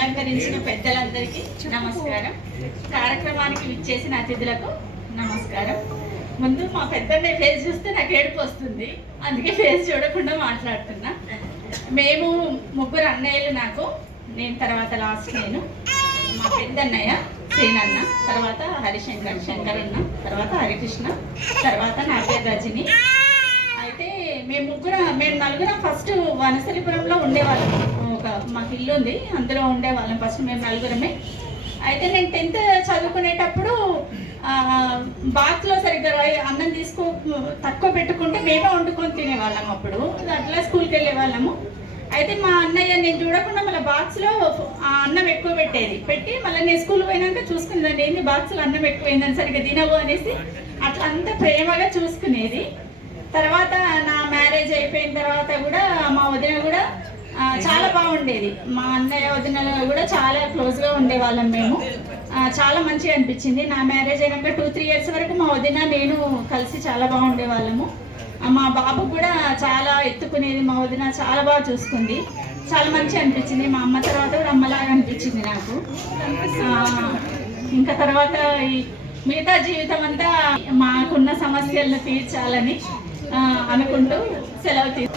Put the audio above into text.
అలంకరించిన పెద్దలందరికీ నమస్కారం. కార్యక్రమానికి విచ్చేసిన అతిథులకు నమస్కారం. ముందు మా పెద్దన్న ఫేస్ చూస్తే నాకు ఏడుపు వస్తుంది, అందుకే ఫేస్ చూడకుండా మాట్లాడుతున్నా. మేము ముగ్గురు అన్నయ్యలు, నేను తర్వాత లాస్ట్ నేను, మా పెద్దన్నయ్య సేనన్న, తర్వాత హరిశంకర్ శంకరన్న, తర్వాత హరికృష్ణ, తర్వాత నా పేరు రజని. అయితే మేము నలుగురం ఫస్ట్ వనసలిపురంలో ఉండేవాళ్ళం. మాకు ఇల్లు ఉంది, అందులో ఉండేవాళ్ళం ఫస్ట్ మేము నలుగురమే. అయితే నేను 10th చదువుకునేటప్పుడు బాక్స్లో సరిగ్గా అన్నం తక్కువ పెట్టుకుంటే మేమే వండుకొని తినేవాళ్ళం. అప్పుడు అట్లా స్కూల్కి వెళ్ళే వాళ్ళము. అయితే మా అన్నయ్య నేను చూడకుండా మళ్ళీ బాక్స్లో అన్నం ఎక్కువ పెట్టి మళ్ళీ నేను స్కూల్ పోయినాక చూసుకునేదాన్ని, ఏంది బాక్స్లో అన్నం ఎక్కువైందని, సరిగ్గా తినవు అనేసి అట్లా అంత ప్రేమగా చూసుకునేది. తర్వాత నా మ్యారేజ్ అయిపోయిన తర్వాత కూడా మా వదిన కూడా చాలా బాగుండేది. మా అన్నయ్య వదినలు కూడా చాలా క్లోజ్గా ఉండేవాళ్ళం మేము. చాలా మంచిగా అనిపించింది. నా మ్యారేజ్ అయినాక 2-3 years వరకు మా వదిన నేను కలిసి చాలా బాగుండేవాళ్ళము. మా బాబు కూడా చాలా ఎత్తుకునేది, మా వదిన చాలా బాగా చూసుకుంది. చాలా మంచిగా అనిపించింది. మా అమ్మ తర్వాత కూడా అమ్మలాగా అనిపించింది నాకు. ఇంకా తర్వాత ఈ మిగతా జీవితం అంతా మాకున్న సమస్యలను తీర్చాలని అనుకుంటూ సెలవు